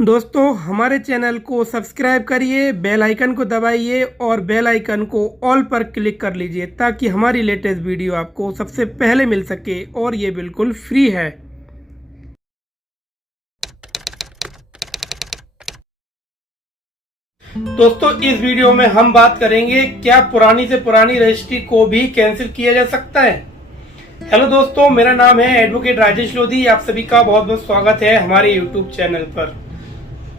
दोस्तों हमारे चैनल को सब्सक्राइब करिए, बेल आइकन को दबाइए और बेल आइकन को ऑल पर क्लिक कर लीजिए ताकि हमारी लेटेस्ट वीडियो आपको सबसे पहले मिल सके और ये बिल्कुल फ्री है। दोस्तों इस वीडियो में हम बात करेंगे क्या पुरानी से पुरानी रजिस्ट्री को भी कैंसिल किया जा सकता है। हेलो दोस्तों, मेरा नाम है एडवोकेट राजेश लोधी। आप सभी का बहुत बहुत स्वागत है हमारे यूट्यूब चैनल पर।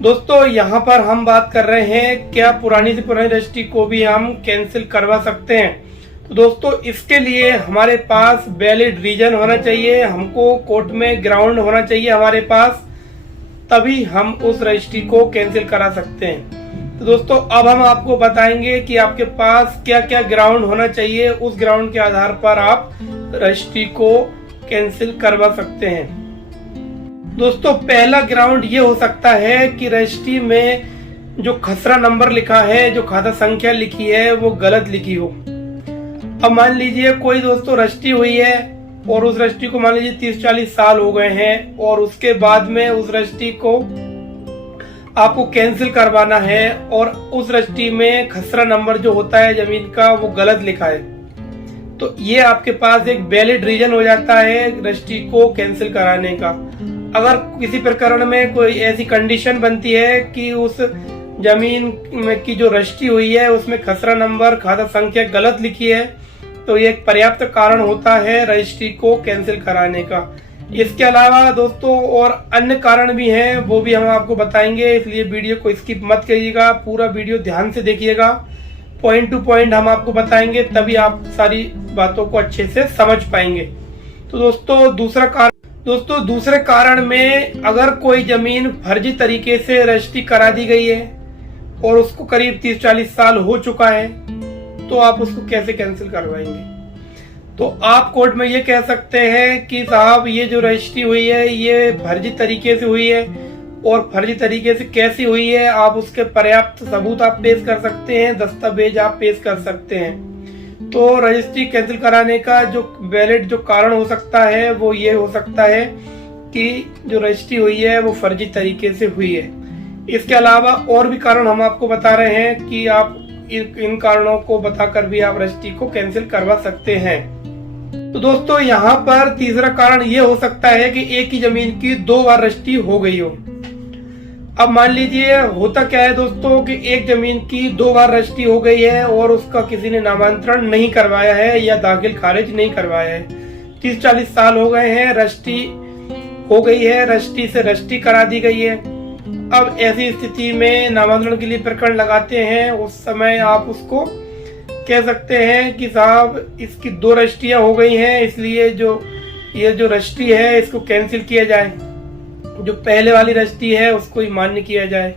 दोस्तों यहाँ पर हम बात कर रहे हैं क्या पुरानी से पुरानी रजिस्ट्री को भी हम कैंसिल करवा सकते हैं। तो दोस्तों इसके लिए हमारे पास वैलिड रीजन होना चाहिए, हमको कोर्ट में ग्राउंड होना चाहिए हमारे पास, तभी हम उस रजिस्ट्री को कैंसिल करा सकते हैं। तो दोस्तों अब हम आपको बताएंगे कि आपके पास क्या क्या ग्राउंड होना चाहिए, उस ग्राउंड के आधार पर आप रजिस्ट्री को कैंसिल करवा सकते हैं। दोस्तों पहला ग्राउंड ये हो सकता है कि रजिस्ट्री में जो खसरा नंबर लिखा है, जो खाता संख्या लिखी है, वो गलत लिखी हो। अब मान लीजिए कोई दोस्तों रजिस्ट्री हुई है और उस रजिस्ट्री को मान लीजिए 30-40 साल हो गए हैं और उसके बाद में उस रजिस्ट्री को आपको कैंसिल करवाना है और उस रजिस्ट्री में खसरा नंबर जो होता है जमीन का वो गलत लिखा है, तो ये आपके पास एक वैलिड रीजन हो जाता है रजिस्ट्री को कैंसिल कराने का। अगर किसी प्रकरण में कोई ऐसी कंडीशन बनती है कि उस जमीन में की जो रजिस्ट्री हुई है उसमें खसरा नंबर खाता संख्या गलत लिखी है, तो ये एक पर्याप्त कारण होता है रजिस्ट्री को कैंसिल कराने का। इसके अलावा दोस्तों और अन्य कारण भी हैं, वो भी हम आपको बताएंगे, इसलिए वीडियो को स्किप मत करिएगा, पूरा वीडियो ध्यान से देखिएगा। पॉइंट टू पॉइंट हम आपको बताएंगे, तभी आप सारी बातों को अच्छे से समझ पाएंगे। तो दोस्तों दूसरे कारण में अगर कोई जमीन फर्जी तरीके से रजिस्ट्री करा दी गई है और उसको करीब 30-40 साल हो चुका है, तो आप उसको कैसे कैंसिल करवाएंगे। तो आप कोर्ट में ये कह सकते हैं कि साहब ये जो रजिस्ट्री हुई है ये फर्जी तरीके से हुई है, और फर्जी तरीके से कैसी हुई है आप उसके पर्याप्त सबूत आप पेश कर सकते हैं, दस्तावेज आप पेश कर सकते हैं। तो रजिस्ट्री कैंसिल कराने का जो वैलिड जो कारण हो सकता है वो ये हो सकता है कि जो रजिस्ट्री हुई है वो फर्जी तरीके से हुई है। इसके अलावा और भी कारण हम आपको बता रहे हैं कि आप इन कारणों को बताकर भी आप रजिस्ट्री को कैंसिल करवा सकते हैं। तो दोस्तों यहाँ पर तीसरा कारण ये हो सकता है कि एक ही जमीन की 2 बार रजिस्ट्री हो गई हो। अब मान लीजिए होता क्या है दोस्तों कि एक जमीन की 2 बार रजिस्ट्री हो गई है और उसका किसी ने नामांतरण नहीं करवाया है या दाखिल खारिज नहीं करवाया है। 30-40 साल हो गए हैं, रजिस्ट्री हो गई है, रजिस्ट्री से रजिस्ट्री करा दी गई है। अब ऐसी स्थिति में नामांतरण के लिए प्रकरण लगाते हैं, उस समय आप उसको कह सकते हैं कि साहब इसकी 2 रजिस्ट्रियां हो गई हैं, इसलिए ये जो रजिस्ट्री है इसको कैंसिल किया जाए, जो पहले वाली रजिस्ट्री है उसको ही मान्य किया जाए।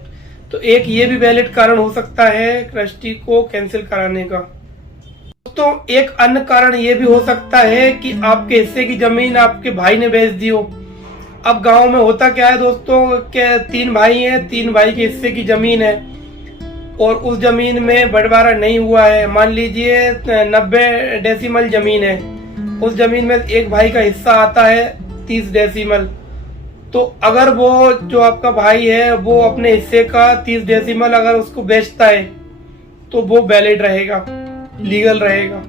तो एक ये भी वैलिड कारण हो सकता है रजिस्ट्री को कैंसिल कराने का। दोस्तों एक अन्य कारण ये भी हो सकता है कि आपके हिस्से की जमीन आपके भाई ने बेच दी हो। अब गांव में होता क्या है दोस्तों कि 3 भाई हैं, 3 भाई के हिस्से की जमीन है और उस जमीन में बंटवारा नहीं हुआ है। मान लीजिए 90 डेसिमल जमीन है, उस जमीन में एक भाई का हिस्सा आता है 30 डेसिमल। तो अगर वो जो आपका भाई है वो अपने हिस्से का 30 डेसिमल अगर उसको बेचता है तो वो वैलिड रहेगा, लीगल रहेगा।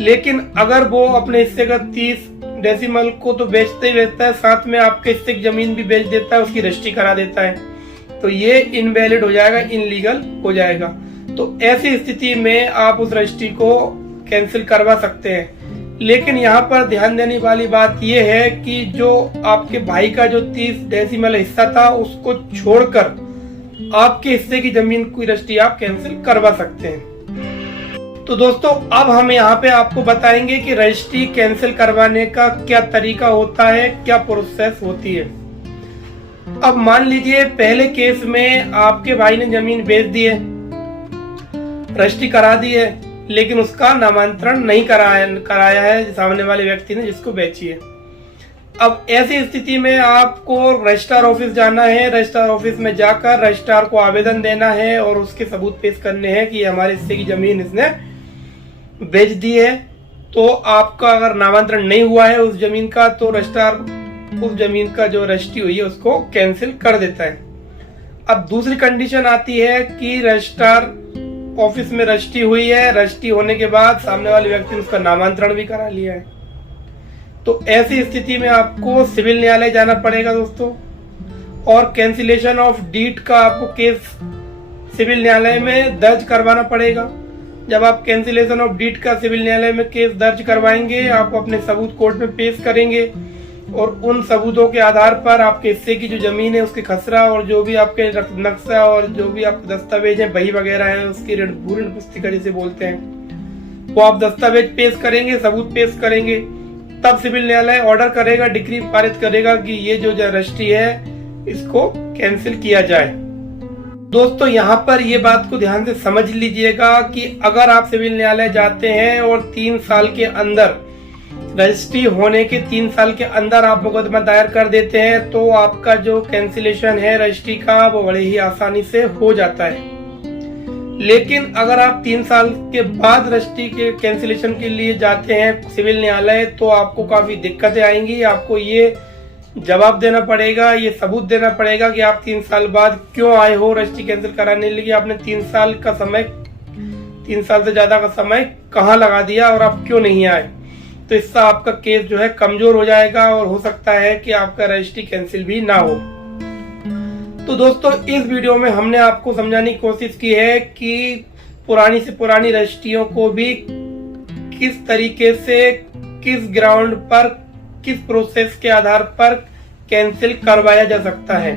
लेकिन अगर वो अपने हिस्से का 30 डेसिमल को तो बेचते ही बेचता है, साथ में आपके हिस्से की जमीन भी बेच देता है, उसकी रजिस्ट्री करा देता है, तो ये इनवैलिड हो जाएगा, इनलीगल हो जाएगा। तो ऐसी स्थिति में आप उस रजिस्ट्री को कैंसिल करवा सकते हैं। लेकिन यहाँ पर ध्यान देने वाली बात यह है कि जो आपके भाई का जो 30 डेसिमल हिस्सा था उसको छोड़कर आपके हिस्से की जमीन की रजिस्ट्री आप कैंसिल करवा सकते हैं। तो दोस्तों अब हम यहाँ पे आपको बताएंगे कि रजिस्ट्री कैंसिल करवाने का क्या तरीका होता है, क्या प्रोसेस होती है। अब मान लीजिए पहले केस में आपके भाई ने जमीन बेच दी है, रजिस्ट्री करा दी है, लेकिन उसका नामांतरण नहीं कराया है सामने वाले व्यक्ति ने जिसको बेची है। अब ऐसी स्थिति में आपको रजिस्ट्रार ऑफिस जाना है, रजिस्ट्रार ऑफिस में जाकर रजिस्ट्रार को आवेदन देना है और उसके सबूत पेश करने हैं कि हमारे हिस्से की जमीन इसने बेच दी है। तो आपका अगर नामांतरण नहीं हुआ है उस जमीन का, तो रजिस्ट्रार उस जमीन का जो रजिस्ट्री हुई है उसको कैंसिल कर देता है। अब दूसरी कंडीशन आती है कि रजिस्ट्रार ऑफिस में रजिस्ट्री हुई है, रजिस्ट्री होने के बाद सामने वाले व्यक्ति ने उसका नामांतरण भी करा लिया है, तो ऐसी स्थिति में आपको सिविल न्यायालय जाना पड़ेगा दोस्तों, और कैंसिलेशन ऑफ डीड का आपको केस सिविल न्यायालय में दर्ज करवाना पड़ेगा। जब आप कैंसिलेशन ऑफ डीड का सिविल न्यायालय में केस दर्ज करवाएंगे, आप अपने सबूत कोर्ट में पेश करेंगे और उन सबूतों के आधार पर आपके हिस्से की जो जमीन है उसके खसरा और जो भी आपके नक्शा और जो भी आपके दस्तावेज है, बही वगैरह है, उसकी ऋण पुस्तिका जिसे बोलते हैं, वो आप दस्तावेज पेश करेंगे, सबूत पेश करेंगे, तब सिविल न्यायालय ऑर्डर करेगा, डिक्री पारित करेगा कि ये जो रजिस्ट्री है इसको कैंसिल किया जाए। दोस्तों यहाँ पर ये बात को ध्यान से समझ लीजिएगा कि अगर आप सिविल न्यायालय जाते हैं और 3 साल के अंदर रजिस्ट्री होने के 3 साल के अंदर आप मुकदमा दायर कर देते हैं तो आपका जो कैंसिलेशन है रजिस्ट्री का वो बड़े ही आसानी से हो जाता है। लेकिन अगर आप 3 साल के बाद रजिस्ट्री के कैंसिलेशन के लिए जाते हैं सिविल न्यायालय तो आपको काफी दिक्कतें आएंगी। आपको ये जवाब देना पड़ेगा, ये सबूत देना पड़ेगा कि आप 3 साल बाद क्यों आए हो रजिस्ट्री कैंसिल कराने के लिए। आपने 3 साल से ज्यादा का समय कहाँ लगा दिया और आप क्यों नहीं आए, तो इससे आपका केस जो है कमजोर हो जाएगा और हो सकता है कि आपका रजिस्ट्री कैंसिल भी ना हो। तो दोस्तों इस वीडियो में हमने आपको समझाने की कोशिश की है कि पुरानी से पुरानी रजिस्ट्रियों को भी किस तरीके से, किस ग्राउंड पर, किस प्रोसेस के आधार पर कैंसिल करवाया जा सकता है।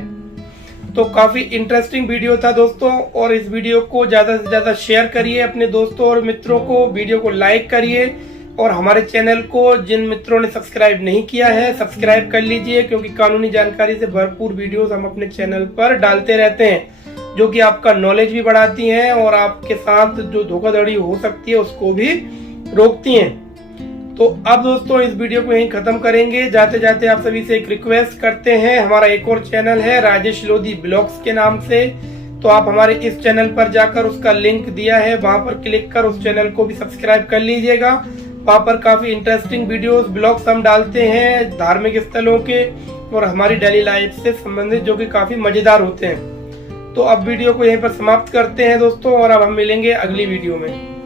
तो काफी इंटरेस्टिंग वीडियो था दोस्तों, और इस वीडियो को ज्यादा से ज्यादा शेयर करिए अपने दोस्तों और मित्रों को, वीडियो को लाइक करिए और हमारे चैनल को जिन मित्रों ने सब्सक्राइब नहीं किया है सब्सक्राइब कर लीजिए, क्योंकि कानूनी जानकारी से भरपूर वीडियोस हम अपने चैनल पर डालते रहते हैं जो कि आपका नॉलेज भी बढ़ाती हैं और आपके साथ जो धोखाधड़ी हो सकती है उसको भी रोकती हैं। तो अब दोस्तों इस वीडियो को यहीं खत्म करेंगे। जाते जाते आप सभी से एक रिक्वेस्ट करते हैं, हमारा एक और चैनल है राजेश लोधी ब्लॉग्स के नाम से, तो आप हमारे इस चैनल पर जाकर उसका लिंक दिया है, वहां पर क्लिक कर उस चैनल को भी सब्सक्राइब कर लीजिएगा। वहां पर काफी इंटरेस्टिंग वीडियोस, ब्लॉग्स हम डालते हैं धार्मिक स्थलों के और हमारी डेली लाइफ से संबंधित, जो कि काफी मजेदार होते हैं। तो अब वीडियो को यहीं पर समाप्त करते हैं दोस्तों, और अब हम मिलेंगे अगली वीडियो में।